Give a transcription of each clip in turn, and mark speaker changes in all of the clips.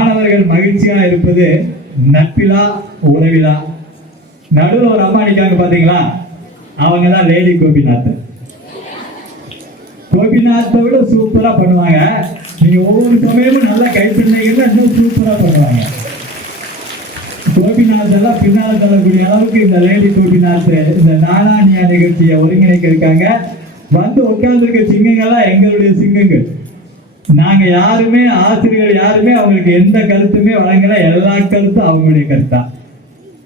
Speaker 1: மாணவர்கள் மகிழ்ச்சியா இருப்பது நட்பிலா உறவிலா? நடுவில் ஒரு அம்மா நிக்காங்க பாத்தீங்களா? அவங்க தான் லேடி கோபிநாத். கோபிநாத்தை விட சூப்பரா பண்ணுவாங்க. நீங்க ஒவ்வொரு சமயமும் நல்லா கைத்தந்தீங்கன்னா இன்னும் சூப்பரா பண்ணுவாங்க. கோபிநாத் எல்லாம் பின்னால் தள்ளக்கூடிய அளவுக்கு இந்த லேடி கோபிநாத் இந்த நானானியா நிகழ்ச்சியை ஒருங்கிணைக்க இருக்காங்க. வந்து உட்கார்ந்துருக்க சிங்கங்கள்லாம் எங்களுடைய சிங்கங்கள். நாங்க யாருமே ஆசிரியர்கள் யாருமே அவங்களுக்கு எந்த கருத்துமே வழங்கல. எல்லா கருத்தும் அவங்களுடைய கருத்தா?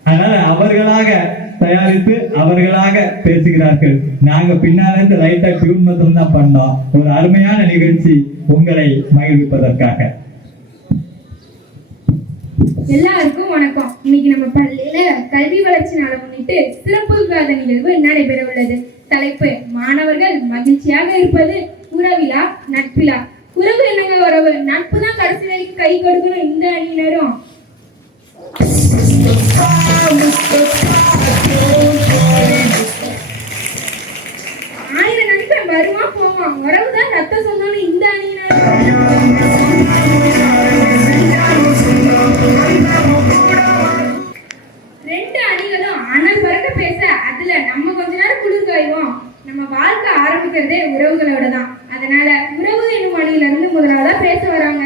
Speaker 1: அதனால அவர்களாக தயாரித்து அவர்களாக பேசுகிறார்கள். நாங்க பின்னால இருந்து லைட்டா டியூன் மட்டும் தான் பண்ணோம். ஒரு அருமையான நிகழ்ச்சி உங்களை மகிழ்விப்பதற்காக.
Speaker 2: எல்லாருக்கும் வணக்கம். இன்னைக்கு நம்ம பள்ளியில கல்வி வளர்ச்சி நாளை முன்னிட்டு சிறப்பு விவாத நிகழ்வு நடைபெற உள்ளது தலைப்பு மாணவர்கள் மகிழ்ச்சியாக இருப்பது உறவிலா நட்பிலா? உறவு என்னங்க உறவு நட்பு தான் கடைசி வரைக்கும் கை கொடுக்கணும் இந்த அணியினரும். ஆயிரம் நண்பன் வருமா போவான் உறவு தான் ரத்த சொந்தம்னு இந்த அணியினரும். ரெண்டு அணிகளும் அனல் பறக்க பேச அதுல நம்ம கொஞ்ச நேரம் குளிர் நம்ம வாழ்க்கை ஆரம்பிக்கிறதே உறவுகளோட தான் அதனால உறவு என்னும் அணியில இருந்து முதலாவதா பேச வராங்க.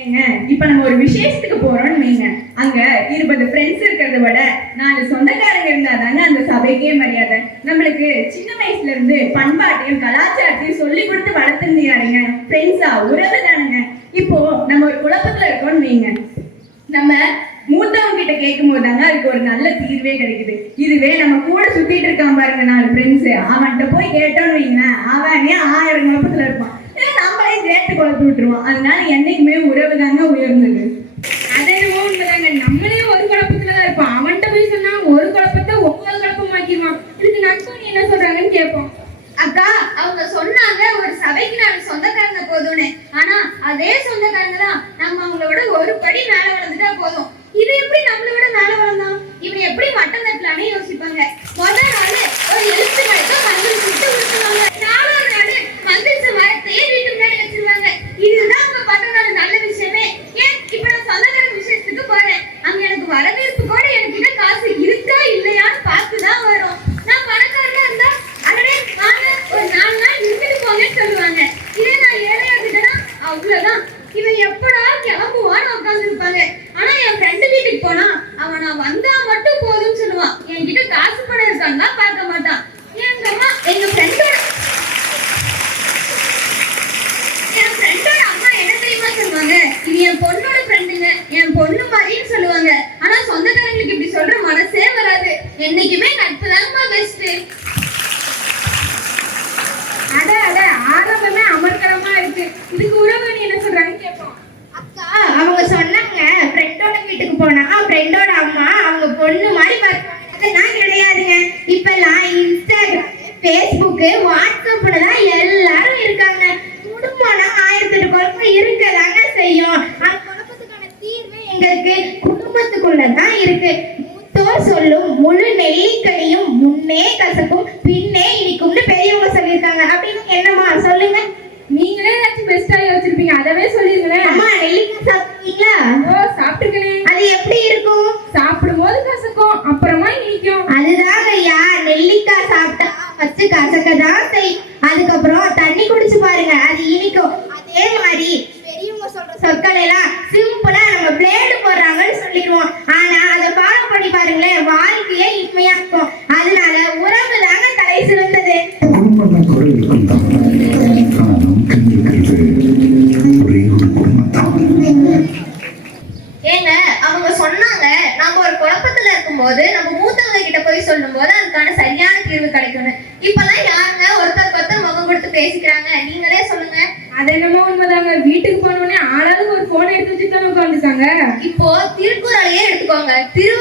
Speaker 3: ஏங்க இப்ப நம்ம ஒரு விசேஷத்துக்கு போறோம்னு வைங்க. அங்க இருபது ஃப்ரெண்ட்ஸ் இருக்கிறத விட நாலு சொந்தக்காரங்க இருந்தா தானே அந்த சபைக்கே மரியாதை. நம்மளுக்கு சின்ன வயசுல இருந்து பண்பாட்டையும் கலாச்சாரத்தையும் சொல்லி கொடுத்து வளர்த்துருந்தீங்க ஃப்ரெண்ட்ஸா உறவு தானுங்க இப்போ நம்ம ஒரு குழப்பத்துல இருக்கோம்னு வைங்க. நம்ம மூத்தவங்க கிட்ட கேட்கும் போதாங்க அதுக்கு ஒரு நல்ல தீர்வே கிடைக்குது. இதுவே நம்ம கூட சுத்திட்டு இருக்கான் பாருங்க நாலு ஃப்ரெண்ட்ஸ் அவன்கிட்ட போய் கேட்டோம்னு வைங்களேன் அவனே ஆயிரம் குழப்பத்துல இருப்பான். நம்மளே சேர்த்து குழப்பி விட்டுருவான். அதனால என்னைக்குமே உறவு தாங்க உயர்ந்தது.
Speaker 2: அதே உண்மைதாங்க. நம்மளே ஒரு குழப்பத்துல தான் இருப்போம். அவன்கிட்ட போய் சொன்னா ஒரு குழப்பத்தை ஒன்பது குழப்பமாக்கிடுவான் இதுக்கு நட்பு என்ன சொல்றாங்கன்னு கேட்போம்.
Speaker 4: அக்கா அவங்க சொன்னாங்க ஒரு சபைக்கு நாலு சொந்தக்காரங்க போதும்னு. ஆனா அதே சொந்தக்காரங்க தான் நம்ம அவங்களோட ஒரு படி மேல வளர்ந்துட்டா போதும் இது எப்படி நம்மளை விட மேல வளர்ந்தான் இவன் எப்படி மட்டம் தட்டலான்னு யோசிப்பாங்க முதல் நாள் ஒரு எழுத்து மரத்தை மஞ்சள் சுட்டு உடுத்துவாங்க நாலாவது நாள் மஞ்சள் மரத்தையே வீட்டு முன்னாடி வச்சிருவாங்க இதுதான் அவங்க பண்றதோட நல்ல விஷயமே ஏன் இப்ப நான் சொந்தக்காரங்க விசேஷத்துக்கு போறேன் அங்க எனக்கு வரவேற்பு கூட என்கிட்ட காசு இருக்கா இல்லையான்னு பார்த்து தான் வரும் நான் பணக்காரனா இருந்தா அடடே வாங்க ஒரு நாலு நாள் இருந்துட்டு போங்கன்னு சொல்லுவாங்க இதே நான் ஏழையா இருந்துட்டேன்னா அவ்வளவுதான் இவன் எப்படா கிளம்புவான்னு உட்காந்துருப்பாங்க ஆனா என் ஃப்ரெண்டு வீட்டுக்கு போனா அவன் நான் வந்தா மட்டும் போதும்னு சொல்லுவான் என்கிட்ட காசு பணம் இருக்காங்க பார்க்க மாட்டான் எங்க அம்மா எங்க ஃப்ரெண்டோட என் ஃப்ரெண்டோட அம்மா என்ன தெரியுமா சொல்லுவாங்க இது என் பொண்ணோட ஃப்ரெண்டுங்க என் பொண்ணு மாதிரின்னு சொல்லுவாங்க. ஆனா சொந்தக்காரங்களுக்கு இப்படி சொல்ற மனசே வராது. என்னைக்குமே நான் ஃபர்ஸ்ட் கசக்க தான் செய்யும்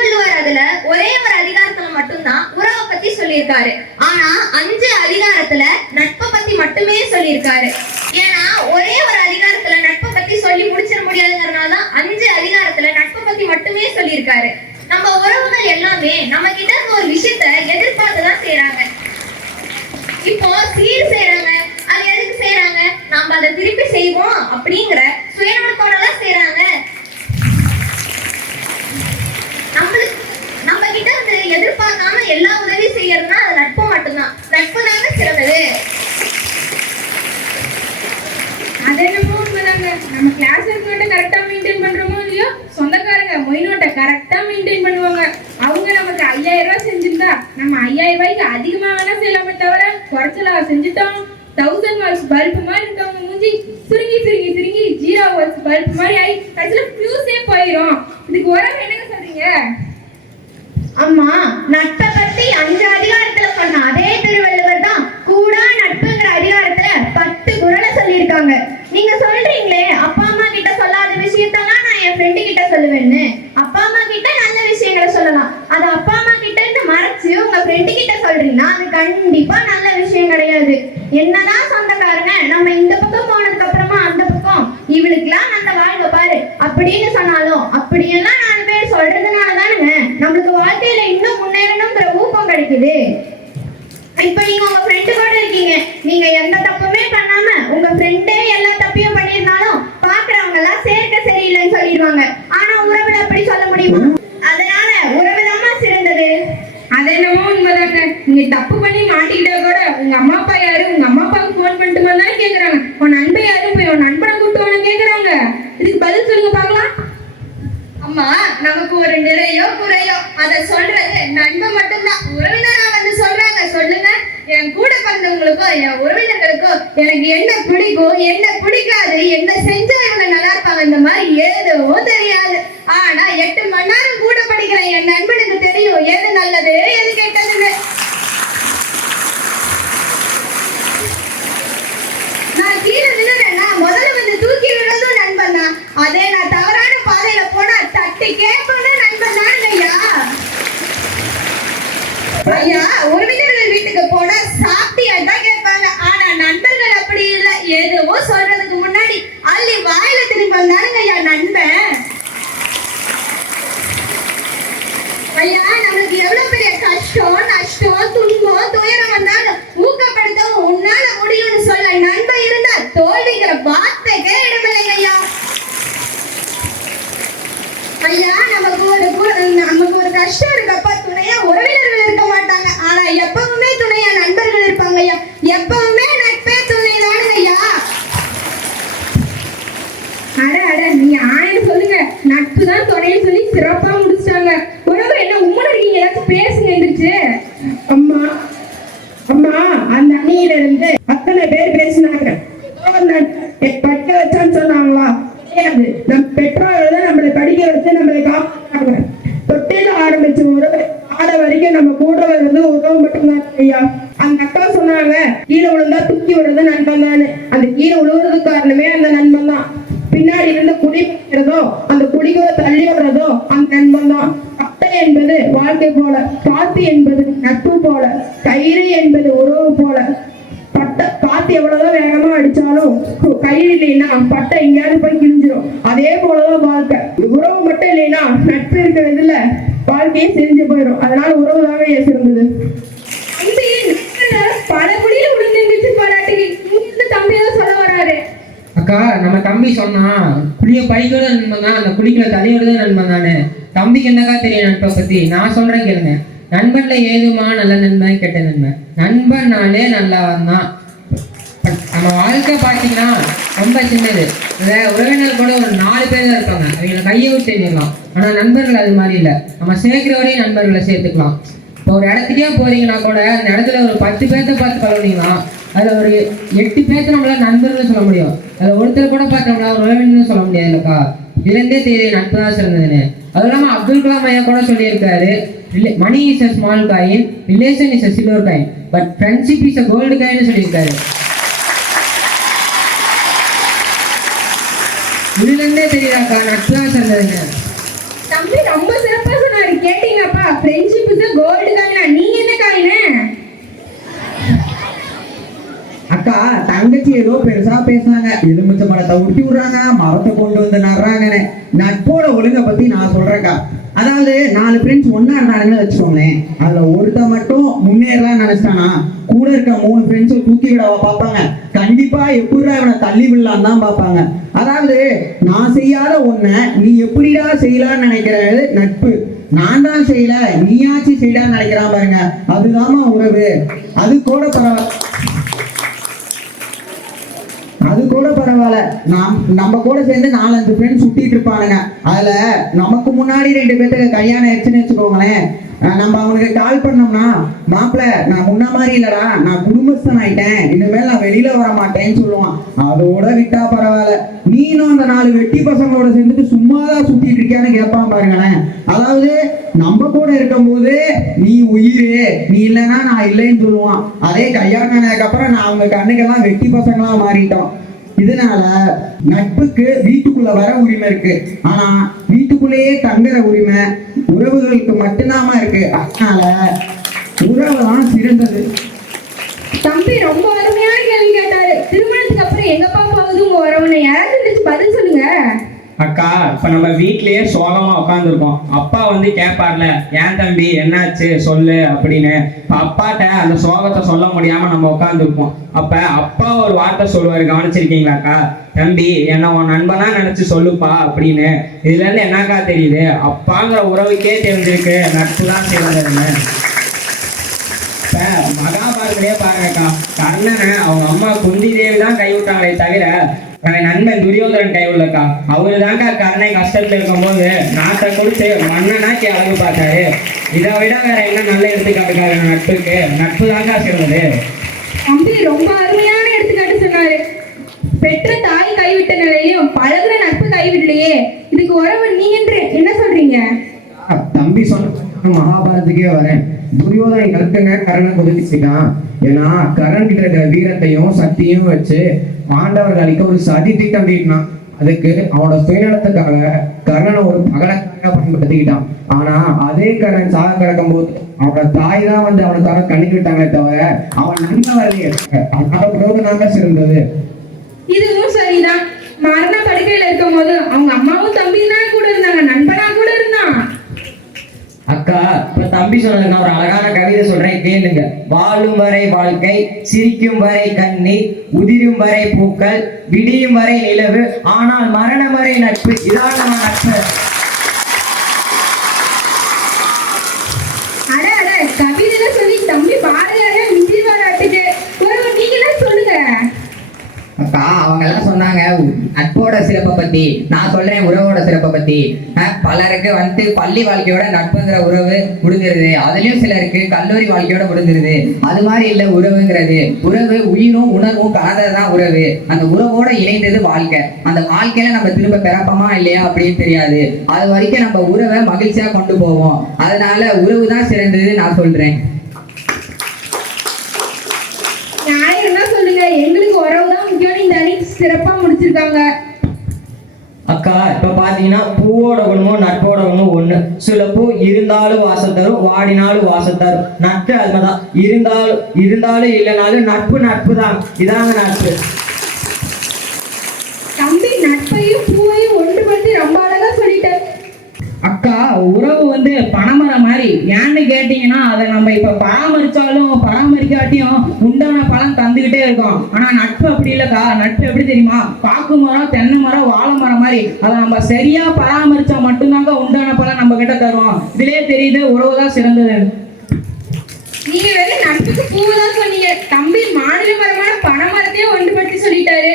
Speaker 4: திருவள்ளுவர் அதுல ஒரே ஒரு அதிகாரத்துல மட்டும்தான் உறவை பத்தி சொல்லியிருக்காரு. ஆனா அஞ்சு அதிகாரத்துல நட்பை பத்தி மட்டுமே சொல்லியிருக்காரு. ஏன்னா ஒரே ஒரு அதிகாரத்துல நட்பை பத்தி சொல்லி முடிச்சிட முடியாதுங்கிறதுனாலதான் அஞ்சு அதிகாரத்துல நட்பை பத்தி மட்டுமே சொல்லியிருக்காரு. நம்ம உறவுகள் எல்லாமே நம்ம கிட்ட இருந்த ஒரு விஷயத்த எதிர்பார்த்து தான் செய்யறாங்க இப்போ சீர் செய்யறாங்க அது எதுக்கு செய்யறாங்க நாம அதை திருப்பி செய்வோம் அப்படிங்கிற சுயநலத்தோட தான் செய்றாங்க நம்மளுக்கு நம்ம கிட்ட இருந்து எதிர்பார்க்காம எல்லா உதவியும் செய்யறதுனா அது நட்பு மட்டும்தான். நட்பு தாங்க சிறந்தது.
Speaker 2: அது என்னமோ உண்மைதாங்க நம்ம கிளாஸ் நோட்டை கரெக்டா மெயின்டைன் பண்றோமோ இல்லையோ? சொந்தக்காரங்க மொயினோட்ட கரெக்டா மெயின்டைன் பண்ணுவாங்க. அவங்க நமக்கு ஐயாயிரம் ரூபாய் செஞ்சிருந்தா நம்ம ஐயாயிரம் ரூபாய்க்கு அதிகமா வேணா செய்யலாமே தவிர குறைச்சலா செஞ்சுட்டோம். தௌசண்ட் வாட்ஸ் பல்ப் மாதிரி இருக்கவங்க மூஞ்சி சுருங்கி சுருங்கி சுருங்கி ஜீரோ வாட்ஸ் பல்ப் மாதிரி ஆகி கடைசியில் ஃபியூஸே போயிடும் இதுக்கு உரம் என்னங்க சொல்றீங்க?
Speaker 3: அம்மா நட்பை பத்தி அஞ்சு அதிகாரத்துல சொன்ன அதே திருவள்ளுவர் தான் கூடா நட்புங்கிற அதிகாரத்துல பத்து குரலை சொல்லியிருக்காங்க. நீங்க சொல்றீங்களே அப்பா அம்மா கிட்ட சொல்லாத விஷயத்தெல்லாம் நான் என் ஃப்ரெண்டு கிட்ட சொல்லுவேன்னு. அப்பா அம்மா கிட்ட நல்ல விஷயங்களை சொல்லலாம். அது அப்பா அம்மா கிட்ட மறைச்சு உங்க ஃப்ரெண்டு கிட்ட சொல்றீங்கன்னா அது கண்டிப்பா நல்ல விஷயம் கிடையாது. என்னதான் சொந்தக்காரங்க நம்ம இந்த பக்கம் போனதுக்கு அப்புறமா அந்த பக்கம் இவளுக்குலாம் நல்ல வாழ்க்கை பாரு அப்படின்னு சொன்னாலும் அப்படியெல்லாம் நாலு பேர் சொல்றதுனால தானுங்க நம்மளுக்கு வாழ்க்கையில இன்னும் முன்னேறணுங்கிற ஊக்கம் கிடைக்குது. இப்ப நீங்க உங்க ஃப்ரெண்டு கூட இருக்கீங்க. நீங்க எந்த தப்புமே பண்ணாம உங்க ஃப்ரெண்ட் எல்லா தப்பையும் பண்ணியிருந்தாலும் பாக்குறவங்க எல்லாம் சேர்க்க சரியில்லைன்னு சொல்லிடுவாங்க ஆனா உறவுல அப்படி சொல்ல முடியுமா அதனால உறவுதாம்மா சிறந்தது
Speaker 2: அது என்னமோ உண்மைதாங்க நீங்க தப்பு பண்ணி மாட்டிக்கிட்டா கூட உங்க அம்மா அப்பா யாரு? உங்க அம்மா அப்பாவுக்கு ஃபோன் பண்ணிட்டு வந்தாலும் கேக்குறாங்க. உன் நண்பன் யாரு? போய் உன் நண்பனை கூப்பிட்டு வந்து கேக்குறாங்க. இதுக்கு பதில் சொல்லுங்க பாக்கலாம்
Speaker 4: அம்மா நமக்கு ஒரு நிறையோ குறையோ அதை சொல்றது நண்பன் மட்டும்தான். உறவினரா வந்து சொல்றாங்க சொல்லுங்க. என் கூட பிறந்தவங்களுக்கோ என் உறவினர்களுக்கோ எனக்கு என்ன பிடி என்ன பிடிக்காது என்ன செஞ்சா இவங்க நல்லா இருப்பாங்க இந்த மாதிரி எதுவும் தெரியாது ஆனா எட்டு மணி நேரம் கூட படிக்கிற என் நண்பனுக்கு தெரியும் எது நல்லது எது கெட்டதுன்னு நான் கீழே விழுறேன்னா முதல்ல வந்து தூக்கி விடுறதும் நண்பன் தான் அதே நான் தவறான பாதையில போனா தட்டி கேட்பேன்னு நண்பன் தான் ஐயா ஐயா உறவினர்கள் வீட்டுக்கு போனா சாப்பிட்டியா தான் கேட்பாங்க. ஆனா நண்பர்கள் அப்படி இல்ல. எதுவோ சொல்றதுக்கு முன்னாடி அள்ளி வாயில திரும்பி வந்தானுங்க ஐயா நண்பன். ஐயா நம்மளுக்கு எவ்வளவு பெரிய கஷ்டம் நஷ்டம் துன்பம் துயரம் வந்தாலும் ஊக்கப்படுத்தவும் உன்னால முடியும்னு சொல்ல நண்பன் இருந்தா தோல்விங்கிற வார்த்தை இடமில்லைங்க ஐயா ஐயா நமக்கு ஒரு கு- நமக்கு ஒரு கஷ்டம் இருக்கப்ப துணையா உறவினர்கள் இருக்க மாட்டாங்க ஆனா எப்பவுமே துணையா நண்பர்கள் இருப்பாங்க ஐயா எப்பவுமே நட்பே துணை ஐயா
Speaker 2: அட அட நீங்க ஆயிரம் சொல்லுங்க நட்பு தான் துணைன்னு சொல்லி சிறப்பா முடிச்சிட்டாங்க உறவு என்ன உம்மன் இருக்கீங்க ஏதாச்சும் பேசுங்க எந்திரிச்சு
Speaker 5: அம்மா அம்மா அந்த அணியில இருந்து அத்தனை பேர் பேசினாங்க ஏதோ ஒரு நட்- எ- படிக்க வச்சான்னு சொன்னாங்களா கிடையாது நம் பெற்றோர்கள் தான் நம்மளை படிக்க வச்சு நம்மளை காப்பாங்க தொட்டில ஆரம்பிச்ச உறவு ஆட வரைக்கும் நம்ம கூட வர்றது உறவு மட்டும்தான் ஐயா அந்த அக்கா சொன்னாங்க கீழே விழுந்தா தூக்கி விடுறது நண்பன் தானே அந்த கீழே விழுவுறதுக்கு காரணமே அந்த நண்பன் தான் பின்னாடி இருந்து குடி பிடிக்கிறதோ அந்த குடிக்கோ தள்ளி விடுறதோ அந்த நண்பன் தான் கட்டை என்பது வாழ்க்கை போல காத்து என்பது நட்பு போல கயிறு என்பது உறவு போல பட்டை காத்து எவ்வளவுதான் வேகமா அடிச்சாலும் கு- கயிறு இல்லைன்னா பட்டை எங்கேயாவது போய் கிழிஞ்சிரும். அதே போலதான் வாழ்க்கை. உறவு மட்டும் இல்லைன்னா நட்பு இருக்கிறதுல வாழ்க்கையே செஞ்சு போயிடும். அதனால உறவு தாங்க சிறந்தது?
Speaker 6: அக்கா நம்ம தம்பி சொன்னான் குளிய படிக்கிறது நண்பன் தான் அந்த குளிக்கல தலையோட நண்பன் தானே. தம்பிக்கு என்னக்கா தெரியும் நட்பை பத்தி? நான் சொல்றேன் கேளுங்க. நண்பன்ல ஏதுமா நல்ல நண்பன் கெட்ட நண்பன்? நண்பன்னாலே நல்லவன் தான் நம்ம வாழ்க்கை பார்த்தீங்கன்னா ரொம்ப சின்னது. இந்த உறவினர் கூட ஒரு நாலு பேர் தான் இருப்பாங்க. அவங்கள கையை விட்டு எண்ணிடலாம். ஆனா நண்பர்கள் அது மாதிரி இல்லை. நம்ம சேர்க்கிற வரையும் நண்பர்களை சேர்த்துக்கலாம். இப்போ ஒரு இடத்துக்கே போறீங்கன்னா கூட அந்த இடத்துல ஒரு பத்து பேர்த்த பார்த்து பழகினீங்கன்னா அதுல ஒரு எட்டு பேர்த்த நம்மளால நண்பர்கள்னு சொல்ல முடியும். அதில் ஒருத்தர் கூட பார்த்து நம்மளால உறவினர்னு சொல்ல முடியாது இல்லக்கா இதுலேருந்தே தெரியும் நட்பு தான் சிறந்ததுன்னு. அதுவும் இல்லாமல் அப்துல் கலாம் ஐயா கூட சொல்லியிருக்காரு money is a small coin relation is a silver coin but friendship is a gold coin சொல்லியிருக்காரு இதுலேருந்தே தெரியுதாக்கா நட்பு தான் சிறந்ததுங்க
Speaker 2: தம்பி ரொம்ப சிறப்பாக சொன்னாரு. கேட்டீங்கப்பா. ஃப்ரெண்ட்ஷிப் இஸ் கோல்டு தாங்க நீங்க என்ன காயினு
Speaker 7: அக்கா தங்கச்சி ஏதோ பெருசா பேசுறாங்க எலுமிச்ச மரத்தை உருட்டி விடுறாங்க? மரத்தை கொண்டு வந்து நடுறாங்கன்னு. நட்போட ஒழுங்கை பத்தி நான் சொல்றேன்க்கா அதாவது நாலு ஃப்ரெண்ட்ஸ் ஒன்னா இருந்தாங்கன்னு வச்சுக்கோங்களேன். அதுல ஒருத்தன் மட்டும் முன்னேறலாம் நினைச்சிட்டானா? கூட இருக்க மூணு ஃப்ரெண்ட்ஸும் தூக்கி விடவா பார்ப்பாங்க. கண்டிப்பா எப்படிடா இவனை தள்ளி விடலாம் தான் பார்ப்பாங்க. அதாவது நான் செய்யாத ஒன்ன நீ எப்படிடா செய்யலாம்னு நினைக்கிறது நட்பு? நான் தான் செய்யல நீயாச்சும் செய்யலாம்னு நினைக்கிறான் பாருங்க. அதுதாம்மா உறவு. அது கூட பரவாயில்ல. அது கூட பரவாயில்ல. நாம் நம்ம கூட சேர்ந்து நாலஞ்சு ஃப்ரெண்ட்ஸ் சுத்திட்டு இருப்பானுங்க. அதுல நமக்கு முன்னாடி ரெண்டு பேர்த்துக்கு கல்யாணம் ஆயிடுச்சுன்னு வச்சுக்கோங்களேன். நம்ம அவனுக்கு கால் பண்ணோம்னா மாப்பிள்ள நான் முன்ன மாதிரி இல்லடா. நான் குடும்பஸ்தன் ஆயிட்டேன் இனிமேல் நான் வெளியில வர மாட்டேன்னு சொல்லுவான். அதோட விட்டா பரவாயில்ல. நீனும் அந்த நாலு வெட்டி பசங்களோட சேர்ந்துட்டு சும்மாதான் சுத்திட்டு இருக்கியான்னு கேட்பான் பாருங்களேன். அதாவது நம்ம கூட இருக்கும்போது நீ உயிர். நீ இல்லைன்னா நான் இல்லைன்னு சொல்லுவான். அதே கல்யாணம் ஆனதுக்கு அப்புறம் நான் அவங்க கண்ணுக்கெல்லாம் வெட்டி பசங்களா மாறிட்டோம். இதனால நட்புக்கு வீட்டுக்குள்ள வர உரிமை இருக்கு. ஆனா வீட்டுக்குள்ளேயே தங்குற உரிமை உறவுகளுக்கு மட்டும்தாம்மா இருக்கு. அதனால உறவு தான் சிறந்தது.
Speaker 2: தம்பி ரொம்ப அருமையான கேள்வி கேட்டாரு. திருமணத்துக்கு அப்புறம் எங்கப்பா போகுது? உங்க உறவுன்னு. யாராவது பதில் சொல்லுங்க?
Speaker 8: அக்கா இப்ப நம்ம வீட்லயே சோகமா உட்காந்துருக்கோம் அப்பா வந்து கேட்பார்ல ஏன் தம்பி என்னாச்சு? சொல்லு அப்படின்னு. அப்பாட்ட அந்த சோகத்தை சொல்ல முடியாம நம்ம உட்காந்துருப்போம் அப்ப அப்பா ஒரு வார்த்தை சொல்லுவாரு கவனிச்சிருக்கீங்களாக்கா தம்பி என்ன உன் நண்பனா நினைச்சு சொல்லுப்பா அப்படின்னு. இதுல இருந்து என்னக்கா தெரியுது? அப்பாங்கிற உறவுக்கே தெரிஞ்சிருக்கு நட்பு தான் தெரிஞ்சதுன்னு இப்ப மகாபாரதிலே பாருங்கக்கா கர்ணனை அவங்க அம்மா குந்தி தேவி தான் கைவிட்டாங்களே தவிர அவன் நண்பன் துரியோதரன் கைவிடலக்கா அவரு தான்க்கா கர்ணை கஷ்டத்துல இருக்கும்போது நாட்டை கொடுத்து மன்னனாக்கி அழகு பார்த்தாரு. இதை விட வேற என்ன நல்ல எடுத்துக்காட்டுக்காரு நட்புக்கு நட்பு தான்க்கா சிறந்தது.
Speaker 2: தம்பி ரொம்ப அருமையான எடுத்துக்காட்டு சொன்னாரு. பெற்ற தாய் கைவிட்ட நிலையிலும் பழகுற நட்பு கைவிடலையே. இதுக்கு உறவு நீ என்று என்ன சொல்றீங்க?
Speaker 7: தம்பி சொன்ன மகாபாரதத்துக்கே வரேன். துரியோதனை கற்கங்க கர்ணன் கொதிச்சுட்டான் ஏன்னா கர்ணன் கிட்ட வீரத்தையும் சக்தியும் வச்சு பாண்டவர்கள் அளிக்க ஒரு சதி திட்டம் தீட்டினான் அதுக்கு அவனோட சுயநலத்துக்காக கர்ணனை ஒரு பகலக்காக பயன்படுத்திக்கிட்டான். ஆனா அதே கர்ணன் சாக கிடக்கும் போது அவனோட தாய் தான் வந்து அவனுக்காக கணிக்கு விட்டாங்களே தவிர அவன் நன்மை அதனால புரோகனாக சிறந்தது.
Speaker 2: இதுவும் சரிதான். மரண படுக்கையில இருக்கும் போது அவங்க அம்மாவும் தம்பியும் தான் கூட இருந்தாங்க. நண்பனா கூட இருந்தான்.
Speaker 6: அக்கா இப்ப தம்பி சொன்னது நான் ஒரு அழகான கவிதை சொல்றேன் கேளுங்க. வாழும் வரை வாழ்க்கை சிரிக்கும் வரை கண்ணீர் உதிரும் வரை பூக்கள் விடியும் வரை நிலவு ஆனால் மரணம் வரை நட்பு. இதான் நம்ம நட்பு. அவங்க எல்லாம் நட்போட சிறப்பை பத்தி நான் சொல்றேன் உறவோட சிறப்பை பத்தி. பலருக்கு வந்து பள்ளி வாழ்க்கையோட நட்புங்கிற உறவு முடிஞ்சிருது அதுலயும் சிலருக்கு கல்லூரி வாழ்க்கையோட முடிஞ்சிருது அது மாதிரி இல்ல உறவுங்கிறது. உறவு உயிரும் உணர்வும் கலந்ததுதான் உறவு. அந்த உறவோட இணைந்தது வாழ்க்கை. அந்த வாழ்க்கையில நம்ம திரும்ப பிறப்பமா இல்லையா அப்படின்னு தெரியாது. அது வரைக்கும் நம்ம உறவை மகிழ்ச்சியா கொண்டு போவோம். அதனால உறவு தான் சிறந்தது நான் சொல்றேன்
Speaker 2: நியாயம் தான் சொல்லுங்க எங்களுக்கு உறவு தான் முக்கியம் இந்த அணி சிறப்பா முடிச்சிருக்காங்க.
Speaker 6: அக்கா இப்ப பாத்தீங்கன்னா பூவோட குணமும் நட்போட குணமும் ஒண்ணு. சில பூ இருந்தாலும் வாசம் தரும் வாடினாலும் வாசம் தரும். நட்பு அதுமாதிரிதான் இருந்தாலும் இருந்தாலும் இல்லைனாலும் நட்பு நட்பு தான் இதாங்க நட்பு.
Speaker 2: தம்பி நட்பையும் பூவையும் ஒன்றுபடுத்தி ரொம்ப அழகா சொல்லிட்டாரு
Speaker 9: அக்கா உறவு வந்து பனைமரம் மாதிரி. ஏன்னு கேட்டீங்கன்னா அதை நம்ம இப்ப பராமரிச்சாலும் பராமரிக்காட்டியும் உண்டான பலன் தந்துகிட்டே இருக்கும். ஆனா நட்பு அப்படி இல்லக்கா. நட்பு எப்படி தெரியுமா? பாக்கு மரம் தென்னை மரம் வாழை மரம் மாதிரி. அதை நம்ம சரியா பராமரிச்சா மட்டும்தாங்க உண்டான பலன் நம்ம கிட்ட தருவோம். இதுலயே தெரியுது உறவு தான் சிறந்தது.
Speaker 2: நீங்க வந்து நட்புக்கு பூவை தான் சொன்னீங்க. தம்பி மாநில மரமா பனை மரத்தையும் ஒன்றுபடுத்தி சொல்லிட்டாரு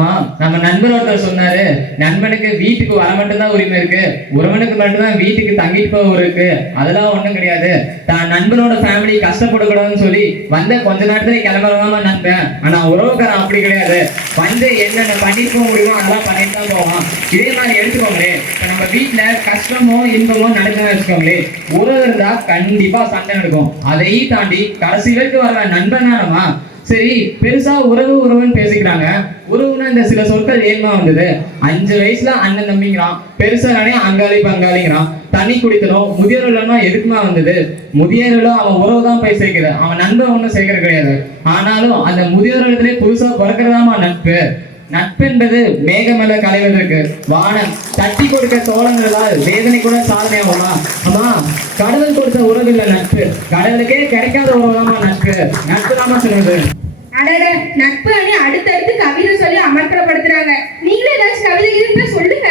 Speaker 8: ஆமா நம்ம நண்பர் ஒருத்தர் சொன்னாரு நண்பனுக்கு வீட்டுக்கு வர மட்டும்தான் உரிமை இருக்கு உறவனுக்கு மட்டும்தான் வீட்டுக்கு தங்கிட்டு போக இருக்கு. அதெல்லாம் ஒண்ணும் கிடையாது. தான் நண்பனோட ஃபேமிலி கஷ்டப்படக்கூடாதுன்னு சொல்லி வந்த கொஞ்ச நேரத்துல கிளம்புறதாம நண்பன்? ஆனா உறவுக்காரன் அப்படி கிடையாது. வந்து என்னென்ன பண்ணிட்டு போக முடியுமோ அதெல்லாம் பண்ணிட்டு தான் போவான். இதே மாதிரி எடுத்துக்கோங்களேன். நம்ம வீட்டுல கஷ்டமோ இன்பமோ நடக்குதுன்னு வச்சுக்கோங்களேன். உறவு இருந்தா கண்டிப்பா சண்டை நடக்கும். அதையும் தாண்டி கடைசி வரைக்கும் வர நண்பன் தானமா சரி பெருசா உறவு உறவுன்னு பேசிக்கிறாங்க. உறவுனா இந்த சில சொற்கள் ஏன்மா வந்தது? அஞ்சு வயசுல அண்ணன் தம்பிங்கிறான். பெருசானே அங்காளி பங்காளிங்கிறான். தண்ணி குடிக்கணும். முதியோர்கள்னா எதுக்குமா வந்தது? முதியோர்களும் அவன் உறவு தான் போய் சேர்க்குது. அவன் நண்பன் ஒன்றும் சேர்க்கிற கிடையாது. ஆனாலும் அந்த முதியோர்களத்திலே புதுசா பிறக்கிறதாமா நட்பு. நட்பு என்பது மேகமல களைவதற்கு வானம் தட்டி கொடுக்க சோழங்களால் வேதனை கூட சாதனை ஆகுமா ஆமா கடவுள் கொடுத்த உறவு இல்ல நட்பு. கடவுளுக்கே கிடைக்காத உறவுதாம்மா நட்பு. நட்பு தாமா சொல்லுது
Speaker 2: அடட நட்பு அணி அடுத்தடுத்து கவிதை சொல்லி அமர்த்தப்படுத்துறாங்க. நீங்களே ஏதாச்சும் கவிதை இருந்தா சொல்லுங்க.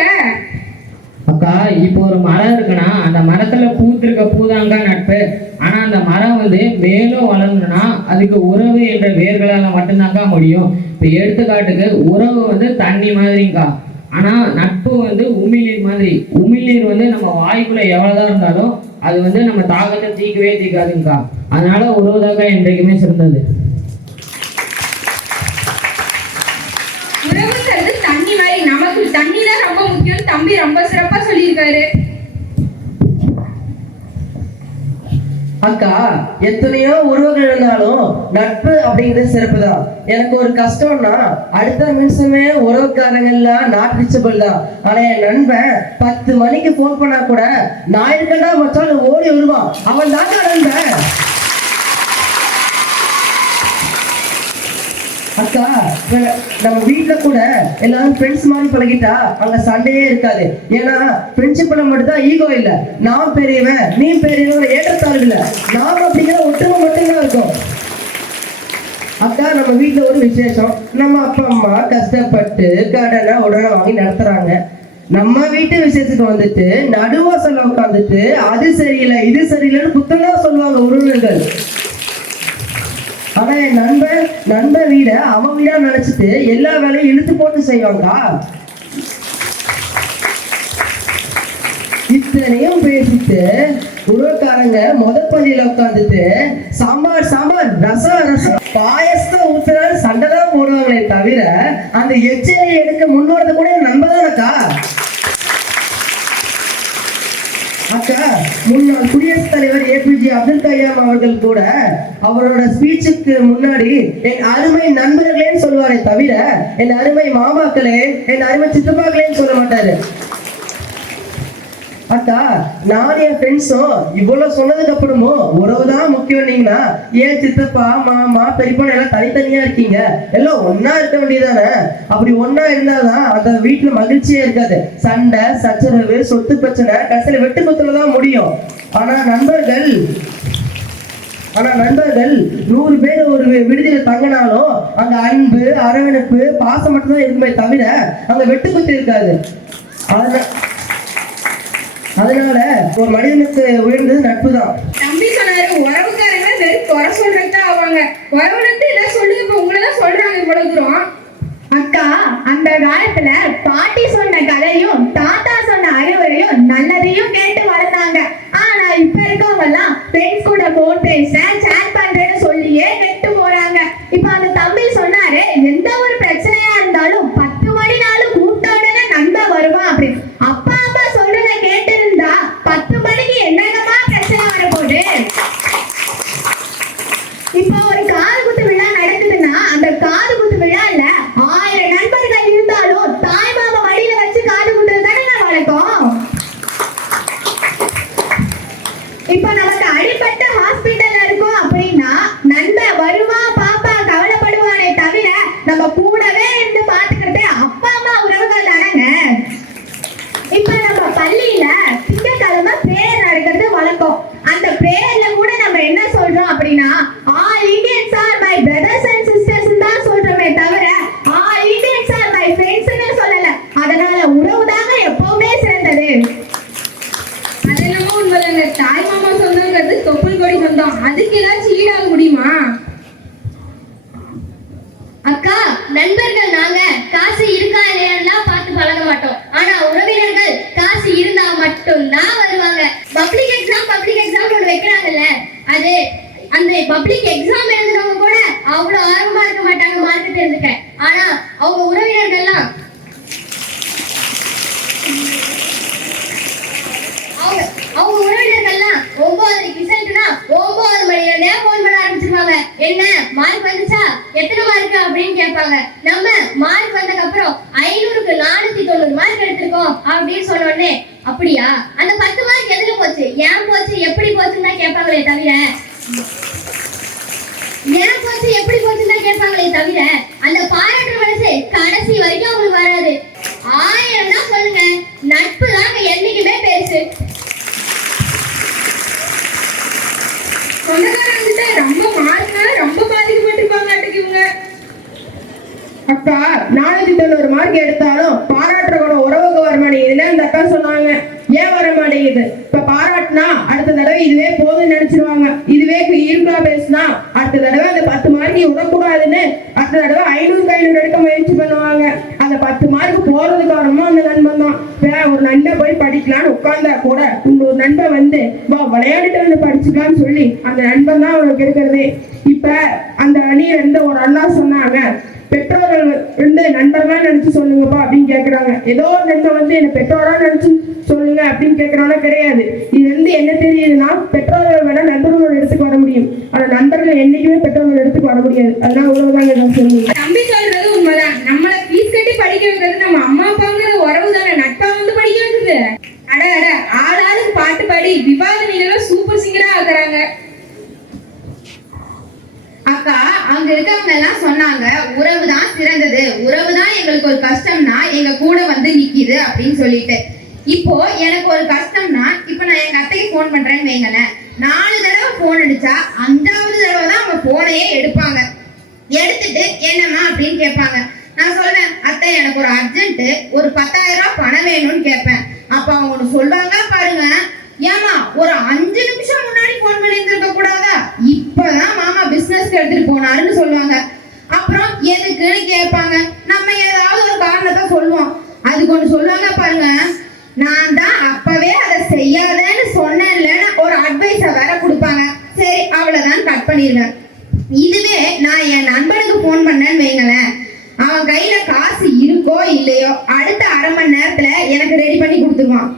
Speaker 6: அக்கா இப்போ ஒரு மரம் இருக்குன்னா அந்த மரத்துல பூத்திருக்க பூதாங்க நட்பு. ஆனா அந்த மரம் வந்து மேலும் வளரணும்னா அதுக்கு உறவு என்ற வேர்களால மட்டும்தாங்க முடியும். இப்போ எடுத்துக்காட்டுக்கு உறவு வந்து தண்ணி மாதிரிங்க்கா. ஆனா நட்பு வந்து உமிழ்நீர் மாதிரி. உமிழ்நீர் வந்து நம்ம வாய்க்குள்ள எவ்வளவுதான் இருந்தாலும் அது வந்து நம்ம தாகத்தை தீக்கவே தீக்காதுங்கக்கா அதனால உறவுதாக்கா என்றைக்குமே சிறந்தது.
Speaker 2: உறவுங்கிறது தண்ணி மாதிரி. நமக்கு தண்ணி தான் ரொம்ப தம்பி ரொம்ப சிறப்பா சொல்லியிருக்காரு.
Speaker 10: அக்கா எத்தனையோ உறவுகள் இருந்தாலும் நட்பு அப்படிங்கிறது சிறப்பு தான் எனக்கு ஒரு கஷ்டம்னா அடுத்த நிமிஷமே உறவுக்காரங்க எல்லாம் நாட் ரீச்சபிள் தான். ஆனா என் நண்பன் பத்து மணிக்கு போன் பண்ணா கூட நான் இருக்கேன்டா மச்சான் ஓடி வருவான். அவன் தாக்கா நண்பன். அக்கா நம்ம வீட்டுல கூட எல்லாரும் ஃப்ரெண்ட்ஸ் மாதிரி பழகிட்டா அங்க சண்டையே இருக்காது. ஏன்னா ஃப்ரெண்ட்ஷிப்ல மட்டும் தான் ஈகோ இல்ல. நான் பெரியவன் நீ பெரியவன் ஏற்றத்தாழ்வு இல்ல. நாம அப்படிங்கிற ஒற்றுமை மட்டும்தான் இருக்கும். அக்கா நம்ம வீட்டுல ஒரு விசேஷம். நம்ம அப்பா அம்மா கஷ்டப்பட்டு கடனை உடனே வாங்கி நடத்துறாங்க. நம்ம வீட்டு விசேஷத்துக்கு வந்துட்டு நடுவாசல்ல உட்காந்துட்டு அது சரியில்லை இது சரியில்லைன்னு புத்தகா சொல்லுவாங்க உறவினர்கள். அவன் என் நண்பன் நண்பன் வீட அவன் வீடா நினைச்சிட்டு எல்லா வேலையும் இழுத்து போட்டு செய்வாங்களா இத்தனையும் பேசிட்டு உணவுக்காரங்க முத பள்ளியில உட்காந்துட்டு சாம்பார் சாம்பார் ரசம் ரசம். பாயசத்தை ஊத்துறாரு சண்டை தான் போடுவாங்களே தவிர அந்த எச்சரியை எடுக்க முன்னோட கூட என் தானக்கா அக்கா. முன்னாள் குடியரசுத் தலைவர் ஏபிஜே அப்துல் கலாம் அவர்கள் கூட அவரோட ஸ்பீச்சுக்கு முன்னாடி என் அருமை நண்பர்களேன்னு சொல்லுவாரே தவிர என் அருமை மாமாக்களே என் அருமை சித்தப்பாக்களேன்னு சொல்ல மாட்டாரு. அக்கா நான் என் ஃப்ரெண்ட்ஸும் இவ்வளவு சொன்னதுக்கு அப்புறமும் உறவுதான் முக்கியம்னீங்கன்னா ஏன் சித்தப்பா மாமா பெரியப்பா எல்லாம் தனித்தனியா இருக்கீங்க? எல்லாம் ஒன்னா இருக்க வேண்டியதானே அப்படி ஒன்னா இருந்தாதான் அந்த வீட்டுல மகிழ்ச்சியே இருக்காது. சண்டை சச்சரவு சொத்து பிரச்சனை கடைசியில வெட்டு குத்துலதான் முடியும். ஆனா நண்பர்கள் ஆனா நண்பர்கள் நூறு பேர் ஒரு வி- விடுதியில தங்கினாலும் அந்த அன்பு அரவணைப்பு பாசம் மட்டும்தான் இருக்குமே தவிர அங்க வெட்டுக்குத்து இருக்காது. அதனால அதனால ஒரு மனிதனுக்கு உயர்ந்தது நட்பு தான்
Speaker 2: தம்பி சொன்னாரு உறவுக்காரங்க வெறும் குறை சொல்றதுதான் ஆவாங்க. உறவுல என்ன சொல்லுங்க இப்ப உங்களை தான் சொல்றாங்க இவ்வளவு தூரம்
Speaker 3: அக்கா அந்த காலத்துல பாட்டி சொன்ன கதையும் தாத்தா சொன்ன அறிவுரையும் நல்லதையும் கேட்டு வளர்ந்தாங்க ஆனா இப்ப இருக்கவங்க எல்லாம் ஃப்ரெண்ட்ஸ் கூட போன் பேச சேட் பண்றேன்னு சொல்லியே கெட்டு போறாங்க இப்ப அந்த தம்பி சொன்னாரு எந்த ஒரு பிரச்சனையா இருந்தாலும் பத்து மணி நாளும் கூப்பிட்ட உடனே நண்பன் வருவான் அப்படி அப்பா அம்மா சொல்றத கேட்டு இருந்தா பத்து மணிக்கு என்னென்னமா பிரச்சனை வரப்போகுது இப்போ ஒரு காது குத்து விழா நடக்குதுன்னா அந்த காது குத்து விழால ஆயிரம் நண்பர்கள் இருந்தாலும் தாய் மாமா மடியில வச்சு காது குத்துறது தானே வழக்கம் இப்போ நமக்கு அடிபட்டு ஹாஸ்பிட்டல்ல இருக்கோம் அப்படின்னா நண்பன் வருவான் பாப்பா கவலைப்படுவானே தவிர நம்ம கூடவே இருந்து பாத்துக்கிறதே அப்பா அம்மா உறவுகள் தானேங்க இப்ப நம்ம பள்ளியில திங்கட்கிழமை பிரேயர் நடக்கிறது வழக்கம் அந்த பிரேயர்ல கூட நம்ம என்ன சொல்றோம் அப்படின்னா all Indians are my brothers and sisters தான் சொல்றோமே தவிர ஆல் இந்தியன்ஸ் ஆர் மை ஃப்ரெண்ட்ஸ்னு சொல்லல அதனால உறவு தாங்க எப்பவுமே சிறந்தது
Speaker 2: அது என்னமோ உண்மைதாங்க தாய் மாமா சொந்தங்கிறது தொப்புள் கொடி சொந்தம் அதுக்கு ஏதாச்சும் ஈடாக முடியுமா
Speaker 4: அக்கா நண்பர்கள் நாங்க காசு இருக்கா இல்லையான்லாம் பார்த்து பழக மாட்டோம் ஆனா உறவினர்கள் காசு இருந்தா மட்டும்தான் வருவாங்க பப்ளிக் எக்ஸாம் பப்ளிக் எக்ஸாம் ஒன்று வைக்கிறாங்கல்ல அது அந்த பப்ளிக் எக்ஸாம் எழுதுறவங்க கூட அவ்வளவு ஆர்வமா இருக்க மாட்டாங்க மார்க் தெரிஞ்சுக்க ஆனா அவங்க உறவினர்கள்லாம் அவங்க அவங்க உறவினர்கள்லாம் ஒன்பதரைக்கு ரிசல்ட்னா ஒன்பது மணில இருந்தே போன் பண்ண ஆரம்பிச்சிருவாங்க. என்ன மார்க் வந்துச்சா?
Speaker 11: கேட்பாங்க. நம்ம மார்க் வந்ததுக்கு அப்புறம் ஐநூறுக்கு நானூத்தி தொண்ணூறு மார்க் எடுத்திருக்கோம் அப்படின்னு சொன்ன உடனே அப்படியா? அந்த பத்து மார்க் எதுல போச்சு? ஏன் போச்சு? எப்படி போச்சுன்னு தான் கேட்பாங்களே தவிர. ஏன் போச்சு எப்படி போச்சுன்னு தான் கேட்பாங்களே தவிர அந்த பாராட்டுற மனசு கடைசி வரைக்கும் அவங்களுக்கு வராது. ஆயிரம் தான் சொல்லுங்க. நட்பு தாங்க என்னைக்குமே பெருசு.
Speaker 2: வந்துட்டு ரொம்ப மார்க்னால ரொம்ப பாதிக்கப்பட்டிருப்பாங்க இவங்க.
Speaker 5: அக்கா நானூத்தி தொண்ணூறு மார்க் எடுத்தாலும் பாராட்டுறவங்களோட உறவுக்கு வர மாட்டேங்குதுல அந்த அக்கா சொன்னாங்க ஏன் வர மாட்டேங்குது? இப்ப பாராட்டினா அடுத்த தடவை இதுவே போதும் நினைச்சிருவாங்க. இதுவே இருக்கா பேசுனா அடுத்த தடவை அந்த பத்து மார்க் விடக்கூடாதுன்னு அடுத்த தடவை ஐநூறு ஐநூறு எடுக்க முயற்சி பண்ணுவாங்க. அந்த பத்து மார்க் போறது காரணமா அந்த நண்பன் தான். ஒரு நண்பன் போய் படிக்கலாம்னு உட்கார்ந்தா கூட இன்னொரு நண்பன் வந்து வா விளையாடிட்டு வந்து படிச்சுக்கலாம்னு சொல்லி அந்த நண்பன் தான் அவனுக்கு இருக்கிறதே இப்ப அந்த அணியில இருந்து ஒரு அண்ணா சொன்னாங்க. பெற்றோர்கள் வந்து நண்பர்களா நினைச்சு சொல்லுங்கப்பா அப்படின்னு கேக்குறாங்க. ஏதோ ஒரு நண்பன் வந்து என்ன பெற்றோரா நினைச்சு சொல்லுங்க அப்படின்னு கேட்கறவங்க கிடையாது. இது வந்து என்ன தெரியுதுன்னா பெற்றோர்கள் வேணா நண்பர்களோட எடுத்துக்கு வர முடியும். ஆனா நண்பர்கள் என்னைக்குமே பெற்றோர்கள் எடுத்துக்கு வர முடியாது. அதனால உறவுதான் நான் சொல்லுவேன்.
Speaker 2: தம்பி சொல்றது உண்மைதான். நம்மள ஃபீஸ் கட்டி படிக்க வைக்கிறது நம்ம அம்மா அப்பாங்கிற உறவு தானே. நட்பா வந்து படிக்க அட அட அட ஆளுக்கு பாட்டு பாடி விவாத நிகழ்வு சூப்பர் சிங்கரா ஆக்குறாங்க.
Speaker 12: அக்கா அங்க இருக்கவங்க எல்லாம் சொன்னாங்க உறவு சிறந்தது. உறவு தான் எங்களுக்கு ஒரு கஷ்டம்னா எங்க கூட வந்து நிக்குது அப்படின்னு சொல்லிட்டு. இப்போ எனக்கு ஒரு கஷ்டம்னா இப்போ நான் எங்க அத்தைக்கு ஃபோன் பண்றேன்னு வைங்களேன். நாலு தடவை ஃபோன் அடிச்சா அஞ்சாவது தடவை தான் அவங்க போனையே எடுப்பாங்க. எடுத்துட்டு என்னம்மா? அப்படின்னு கேட்பாங்க. நான் சொல்வேன் அத்தை எனக்கு ஒரு அர்ஜென்ட் ஒரு பத்தாயிரம் ரூபாய் பணம் வேணும்னு கேட்பேன். அப்ப அவங்க ஒண்ணு சொல்றாங்க பாருங்க. ஏமா ஒரு அஞ்சு நிமிஷம் முன்னாடி ஃபோன் பண்ணி இருந்திருக்க கூடாதா? இப்பதான் மாமா பிசினஸ்க்கு எடுத்துட்டு போனாருன்னு சொல்லுவாங்க. அப்புறம் எதுக்குன்னு கேட்பாங்க. நம்ம ஏதாவது ஒரு காரணத்தை சொல்லுவோம். அதுக்கு கொஞ்சம் சொல்லுவாங்க பாருங்க. நான் தான் அப்பவே அதை செய்யாதேன்னு சொன்னேன்லன்னு ஒரு அட்வைஸை வேற கொடுப்பாங்க. சரி அவ்வளவுதான் கட் பண்ணிடுவேன் இதுவே நான் என் நண்பனுக்கு ஃபோன் பண்ணேன்னு வைங்களேன். அவன் கையில காசு இருக்கோ இல்லையோ அடுத்த அரை மணி நேரத்துல எனக்கு ரெடி பண்ணி கொடுத்துருவான்.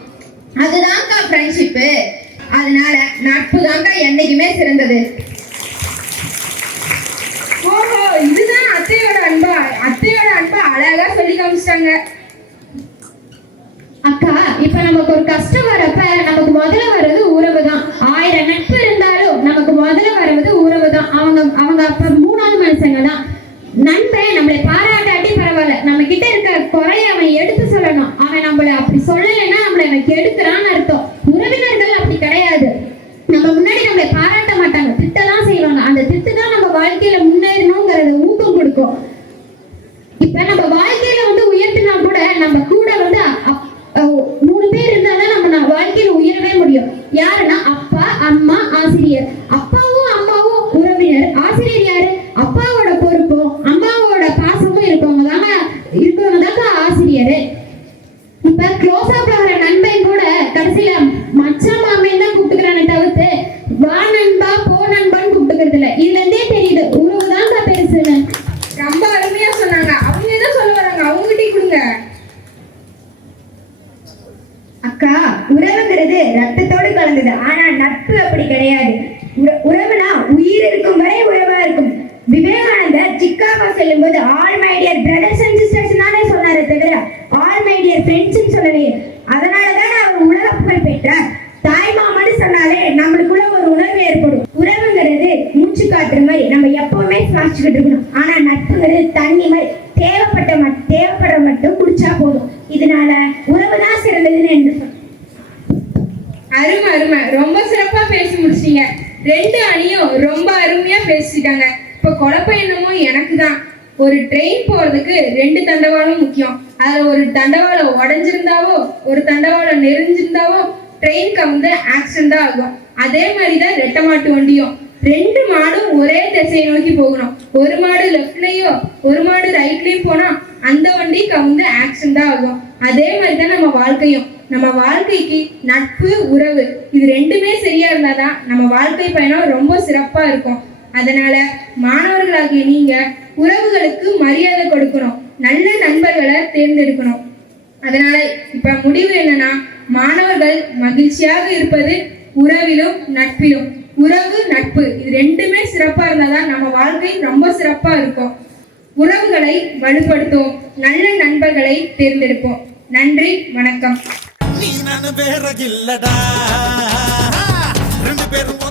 Speaker 12: அதுதான்க்கா ஃப்ரெண்ட்ஷிப்பு அதனால நட்பு தான்க்கா என்னைக்குமே சிறந்தது
Speaker 2: ஓஹோ இதுதான் அத்தையோட அன்பா அத்தையோட அன்பா அழகா சொல்லி காமிச்சிட்டாங்க
Speaker 11: அக்கா இப்ப நமக்கு ஒரு கஷ்டம் வரப்ப நமக்கு முதல்ல வர்றது உறவு தான் ஆயிரம் நட்பு இருந்தாலும் நமக்கு முதல்ல வர்றது உறவு தான் அவங்க அவங்க அப்ப மூணாவது மனுஷங்க தான் நண்பன் நம்மளை பாராட்டாட்டி பரவாயில்ல நம்ம கிட்ட இருக்க குறைய அவன் எடுத்து சொல்லணும் அவன் நம்மளை அப்படி சொல்லலைன்னா நம்மளை அவன் கெடுக்கிறான்னு அர்த்தம் உறவினர்கள் அப்படி கிடையாது நம்ம முன்னாடி நம்மளை பாராட்ட மாட்டாங்க திட்டலாம் செய்வாங்க அந்த திட்டு தான் நம்ம வாழ்க்கையில முன்னேறணுங்கிறத ஊக்கம் கொடுக்கும் இப்ப நம்ம வாழ்க்கையில வந்து உயர்த்தினா கூட நம்ம கூட வந்து அப்- அஹ் மூணு பேர் இருந்தாதான் நம்ம நா- வாழ்க்கையில உயரவே முடியும் யாருன்னா அப்பா அம்மா ஆசிரியர் அப்பாவும் அம்மாவும் உறவினர் ஆசிரியர் யாரு அப்பாவோட பொறுப்பும் அம்மாவோட பாசமும் இருக்கவங்க தாங்க இருக்கவங்க தாங்க ஆசிரியர் இப்ப க்ளோஸ் அப்ல வர நண்பன் கூட கடைசியில மச்சான் மாமன் தான் கூப்பிட்டுக்கிறானே தவிர்த்து வா நண்பா போ நண்பான்னு கூப்பிட்டுக்கிறது இல்ல இதுல இருந்தே தெரியுது உறவு தாங்க பெருசுன்னு
Speaker 2: ரொம்ப அருமையா சொன்னாங்க அவங்க என்ன சொல்ல வராங்க அவங்ககிட்டயும் கொடுங்க
Speaker 12: அக்கா உறவுங்கிறது ரத்தத்தோடு கலந்தது ஆனா நட்பு அப்படி கிடையாது உற- உறவுனா உயிர் இருக்கும் வரை உறவா இருக்கும். விவேகானந்தர் சிக்காகோ செல்லும்போது all my dear brothers and sisters தானே சொன்னாரே தவிர ஆல் மை டியர் ஃப்ரெண்ட்ஸ் சொல்லலையே அதனால தான் அவர் உலக புகழ் பெற்றார் தாய் மாமன்னு சொன்னாலே நம்மளுக்குள்ள ஒரு உணர்வு ஏற்படும் உறவுங்கிறது மூச்சு காட்டுற மாதிரி நம்ம எப்பவுமே சுவாசிச்சுக்கிட்டு இருக்கணும் ஆனா நட்புங்கிறது தண்ணி மாதிரி தேவைப்பட்ட மட் தேவைப்படுற மட்டும் குடிச்சா போதும் இதனால உறவு தான் சிறந்ததுன்னு என்று சொல்றேன்
Speaker 2: அருமை அருமை ரொம்ப சிறப்பா பேசி முடிச்சிட்டீங்க ரெண்டு அணியும் ரொம்ப அருமையா பேசிட்டாங்க இப்ப குழப்பம் என்னமோ எனக்கு தான் ஒரு ட்ரெயின் போறதுக்கு ரெண்டு தண்டவாளம் முக்கியம் அதுல ஒரு தண்டவாளம் உடைஞ்சிருந்தாவோ ஒரு தண்டவாளம் நெறிஞ்சிருந்தாவோ ட்ரெயின் கவுந்து ஆக்சிடென்ட் தான் ஆகும் அதே மாதிரி தான் ரெட்டை மாட்டு வண்டியும் ரெண்டு ஒரே திசையை நோக்கி போகணும். ஒரு மாடு லெஃப்ட்லயோ ஒரு மாடு ரைட்லயும் போனா அந்த வண்டி கவுந்து ஆக்சிடென்ட் தான் ஆகும். அதே மாதிரி தான் நம்ம வாழ்க்கையும். நம்ம வாழ்க்கைக்கு நட்பு உறவு இது ரெண்டுமே சரியா இருந்தாதான் நம்ம வாழ்க்கை பயணம் ரொம்ப சிறப்பா இருக்கும். அதனால மாணவர்களாகிய நீங்க உறவுகளுக்கு மரியாதை கொடுக்கணும். நல்ல நண்பர்களை தேர்ந்தெடுக்கணும். அதனால இப்ப முடிவு என்னன்னா மாணவர்கள் மகிழ்ச்சியாக இருப்பது உறவிலும் நட்பிலும். உறவு நட்பு இது ரெண்டுமே சிறப்பா இருந்தாதான் நம்ம வாழ்க்கை ரொம்ப சிறப்பா இருக்கும். உறவுகளை வலுப்படுத்துவோம். நல்ல நண்பர்களை தேர்ந்தெடுப்போம். நன்றி வணக்கம்.
Speaker 13: நீ நான் வேற ரெண்டு பேரும்